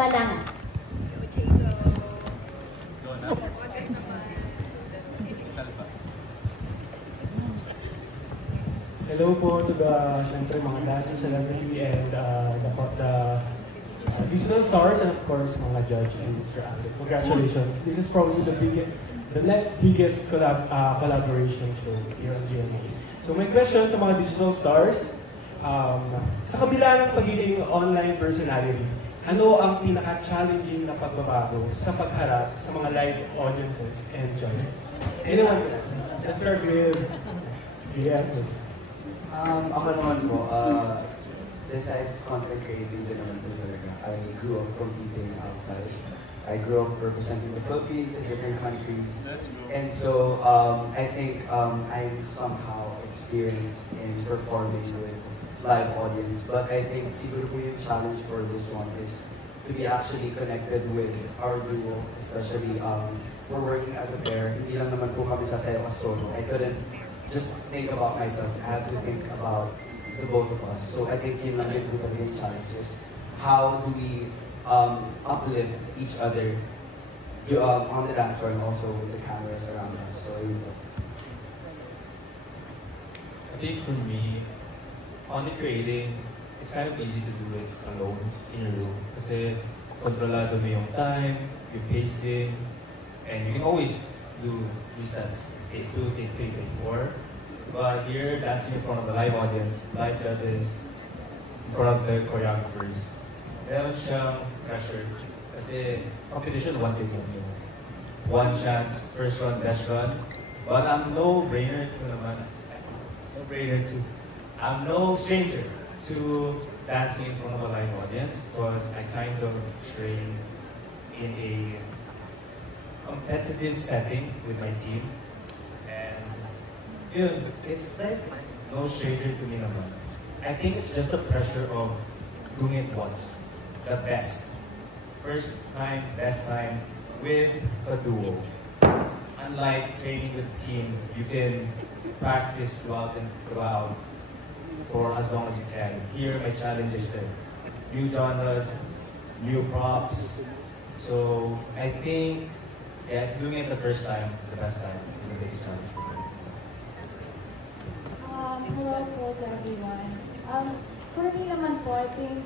Manang. Hello po to the, syempre, mga dancing celebrity and the digital stars and of course mga judge and Mr. Alec. Congratulations. This is probably the next biggest collaboration show here on GMA. So my question sa mga digital stars, sa kabila ng pagiging online personality, ano ang pinaka-challenging na pagbabago sa pagharap sa mga live audiences and judges? Anyone? Let's start with GM. Ako naman po, besides content creating din naman po talaga, I grew up competing outside. I grew up representing the Philippines in different countries. And so, I think I've somehow experienced in performing with live audience. But I think siguro po yung challenge for this one is to be actually connected with our duo, especially we're working as a pair. Hindi lang naman po kami sasayaw as solo. I couldn't just think about myself. I have to think about the both of us. So I think yun lang din po talaga yung challenge is how do we uplift each other on the dance floor and also with the cameras around us. So yun po. I think for me, content creating, it's kind of easy to do it alone in your room. Kasi kontrolado mo yung time, yung pacing, and you can always do resets. Take 2, take 3, take 4. But here, dancing in front of the live audience, live judges, in front of the choreographers, meron siyang pressure. Kasi competition, one thing yun. One chance, first run, best run. But I'm no brainer to naman. No brainer to. I'm no stranger to dancing in front of a live audience because I kind of train in a competitive setting with my team. Yun, it's like no stranger to me naman. I think it's just the pressure of doing it once. The best. First time, best time with a duo. Unlike training with a team, you can practice throughout and throughout for as long as you can. Here, my challenge is the new genres, new props. So I think, yeah, it's doing it the first time, the best time, the biggest challenge. Hello po to everyone. For me naman po, I think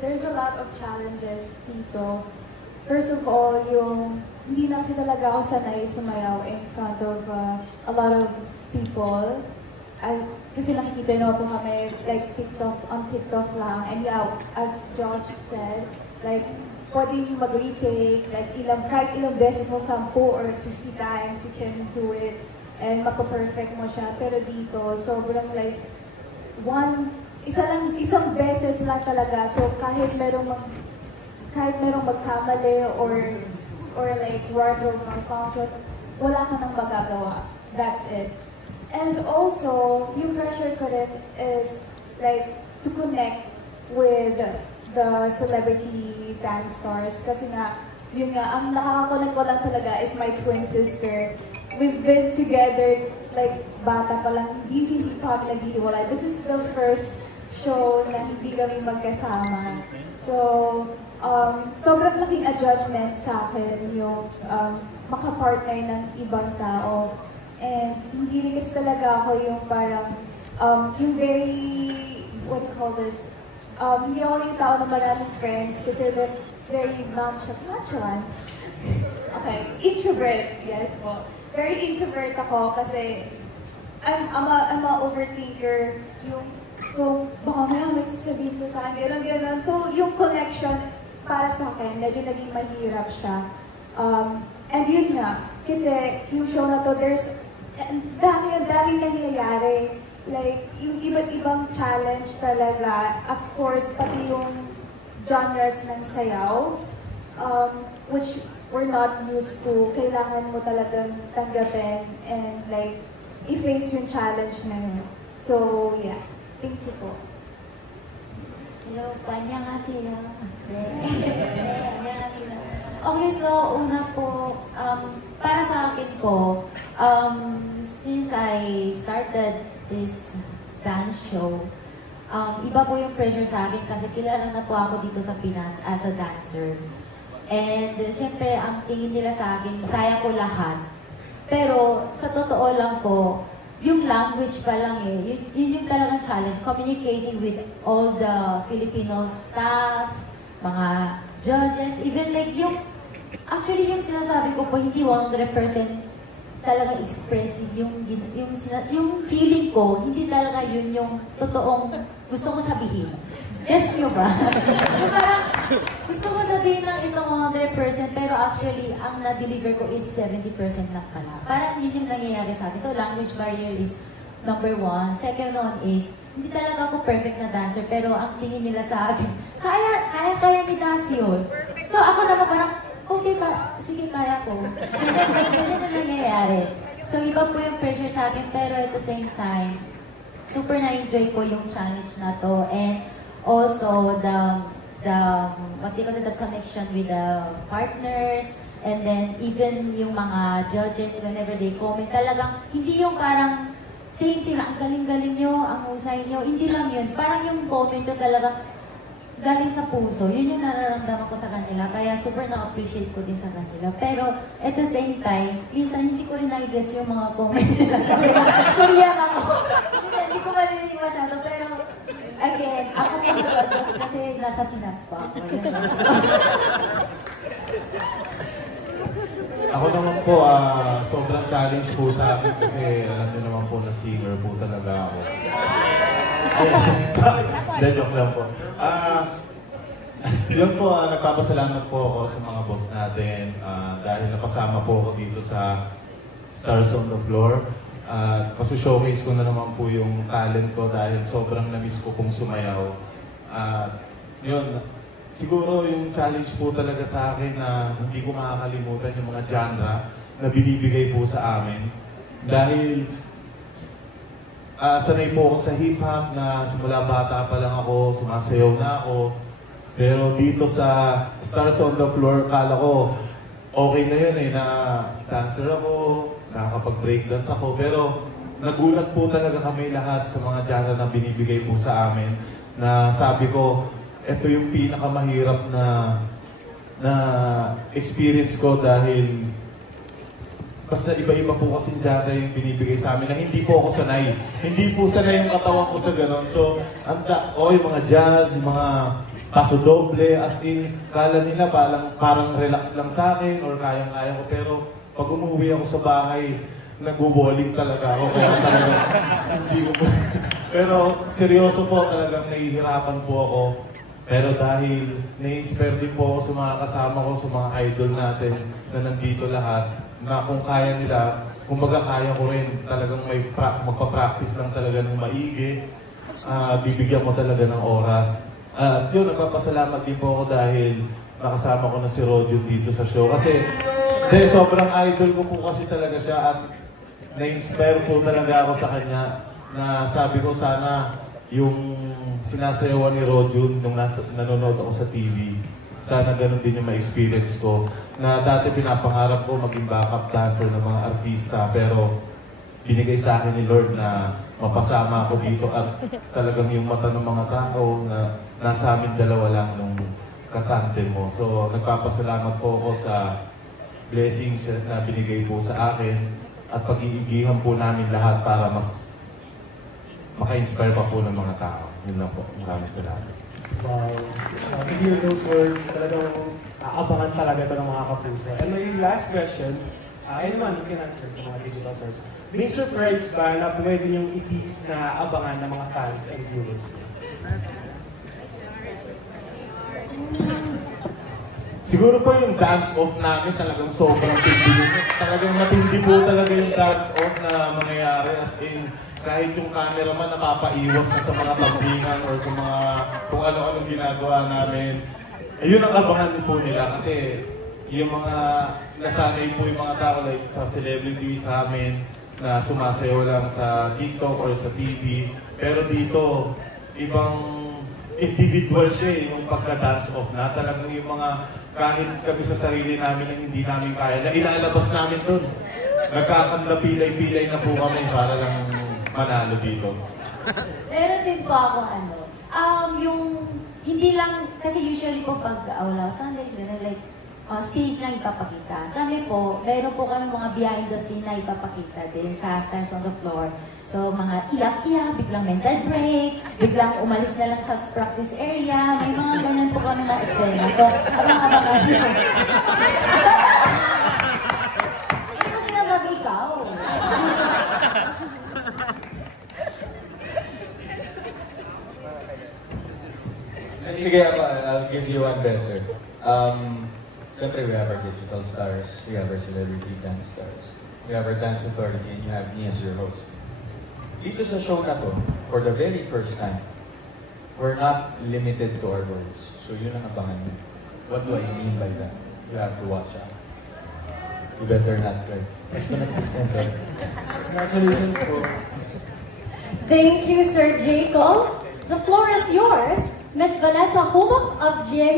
there's a lot of challenges dito. First of all, yung hindi na kasi talaga ako sanay sumayaw in front of a lot of people. Kasi nakikita nyo po kami like on TikTok lang. And yeah, as Josh said, like pwede yung mag-retake, like kahit ilang beses mo, 10 or 50 times, you can do it. And mapaperfect mo siya. Pero dito, sobrang like, isang beses lang talaga. So kahit merong magkamali or like wardrobe malfunction, wala ka nang magagawa. That's it. And also, yung pressure ko rin is like to connect with the celebrity dance stars. Kasi nga, yun nga, ang nakakakunan ko lang talaga is my twin sister. We've been together, like, bata pa lang, hindi pa kami naghihiwalay. This is the first show na hindi kami magkasama. So, sobrang laking adjustment sa akin yung makapartner ng ibang tao. And hindi rin kasi talaga ako yung parang, yung very, what do you call this? Hindi ako yung tao na maraming friends kasi there's very nonchalant. Okay, introvert, yes po. Very introvert ako kasi I'm a overthinker. Yung baka may sasabihin sa akin, gano'n. So, yung connection para sa akin, medyo naging mahirap siya. And yun nga, kasi yung show na to, there's daming nangyayari. Like, yung iba't ibang challenge talaga. Of course, pati yung genres ng sayaw, which we're not used to, kailangan mo talagang tanggapin and like, i-face yung challenge na yun. So, yeah. Thank you po. Hello, 안녕하세요. Okay, so una po, para sa akin po, since I started this dance show, iba po yung pressure sa akin kasi kilala na po ako dito sa Pinas as a dancer. And syempre, ang tingin nila sa akin, kaya ko lahat. Pero sa totoo lang po, yung language pa lang yun yung talagang challenge. Communicating with all the Filipino staff, mga judges, even like actually yung sinasabi ko po, hindi 100% talaga expressive yung feeling ko, hindi talaga yun yung totoong gusto ko sabihin. Yes nyo ba? Yung parang gusto ko sabihin lang itong 100% pero actually ang na-deliver ko is 70% lang pala. Parang yun yung nangyayari sa akin. So language barrier is number 1. Second one is, hindi talaga ako perfect na dancer pero ang tingin nila sa akin, kaya ni Das yun. So ako naman parang, okay ka, sige kaya ko. Ganyan yung nangyayari. So iba po yung pressure sa akin pero at the same time, super na-enjoy ko yung challenge na to. And also the what do you call it, the connection with the partners, and then even yung mga judges whenever they comment, talagang hindi yung parang same sila, ang galing-galing nyo, ang husay nyo, hindi lang yun. Parang yung comment yung talagang galing sa puso, yun yung nararamdaman ko sa kanila, kaya super na-appreciate ko din sa kanila. Pero at the same time, minsan hindi ko rin na-gets yung mga comment nila. Korean ako. Minsan hindi ko marinig masyado, pero again, ako po nag-adjust kasi nasa Pinas pa ako. Ako naman po, sobrang challenge po sa akin kasi alam niyo naman po na singer po talaga ako. Hindi, joke lang po. Yun po, nagpapasalamat po ako sa mga boss natin dahil napasama po ako dito sa Stars on the Floor. Showcase ko na naman po yung talent ko dahil sobrang na-miss ko pong sumayaw. Yun, siguro yung challenge po talaga sa akin na hindi ko makakalimutan yung mga genre na binibigay po sa amin. Dahil sanay po ako sa hip-hop na simula bata pa lang ako, sumasayaw na ako. Pero dito sa Stars on the Floor, kala ko okay na yun na dancer ako, nakakapag-breakdance ako. Pero nagulat po talaga kami lahat sa mga genre na binibigay po sa amin. Na sabi ko, ito yung pinakamahirap na experience ko dahil basta iba-iba po kasi genre yung binibigay sa amin na hindi po ako sanay. Hindi po sanay yung katawan ko sa ganon. So, yung mga jazz, yung mga paso doble, as in, kala nila parang relax lang sa akin or kayang-kaya ko. Pero pag umuwi ako sa bahay, nag-bowling talaga ako. Kaya talaga, hindi ko po. Pero seryoso po, talagang nahihirapan po ako. Pero dahil na-inspire din po ako sa mga kasama ko, sa mga idol natin na nandito lahat, na kung kaya nila, kumbaga kaya ko rin talagang magpa-practice lang talaga ng maigi, bibigyan mo talaga ng oras. At yun, nagpapasalamat din po ako dahil nakasama ko na si Rojo dito sa show. Kasi sobrang idol ko po kasi talaga siya at na-inspire po talaga ako sa kanya na sabi ko sana yung sinasayawan ni Rojo nung nanonood ako sa TV, sana ganun din yung ma-experience ko. Na dati pinapangarap ko maging backup dancer ng mga artista, pero binigay sa akin ni Lord na mapasama ako dito at talagang yung mata ng mga tao na nasa amin dalawa lang nung katante mo. So nagpapasalamat po ako sa blessings na binigay po sa akin at pag-iigihan po namin lahat para mas maka-inspire pa po ng mga tao. Yun lang po. Maraming salamat. Wow. To hear those words, talagang aabangan talaga ito ng mga kapuso. And my last question, anyone who can answer sa mga digital source. May surprise ba na pwede niyong itis na abangan ng mga fans and viewers? Siguro po yung dance-off namin talagang sobrang tindi. Talagang matindi po talaga yung dance-off na mangyayari as in kahit yung cameraman napapaiwas na sa mga tambingan or sa mga kung ano-anong ginagawa namin. Ayun ang abangan po nila kasi yung mga nasanay po yung mga tao like sa celebrities sa amin na sumasayaw lang sa TikTok or sa TV. Pero dito, ibang individual siya yung pagka-dance off na. Talagang yung mga kahit kami sa sarili namin na hindi namin kaya, na ilalabas namin dun. Nagkakanda pilay-pilay na po kami para lang manalo dito. Meron din po ako yung, hindi lang, kasi usually po pag wala Sundays, like, stage lang ipapakita. Kami po, meron po kami mga behind the scene na ipapakita din sa Stars on the Floor. So, mga iyak-iyak, biglang mental break, biglang umalis na lang sa practice area, may mga ganyan po kami na eksena. So, abang-abangan nyo. Hindi ko sinasabi ikaw. Sige, I'll give you one better. Siyempre, we have our digital stars, we have our celebrity dance stars, we have our dance authority, and you have me as your host. Dito sa show na to, for the very first time, we're not limited to our words. So yun ang abangan mo. What do I mean by that? You have to watch out. You better not cry. Congratulations po. Thank you, Sir Jacob. The floor is yours. Ms. Vanessa Humok of GMA.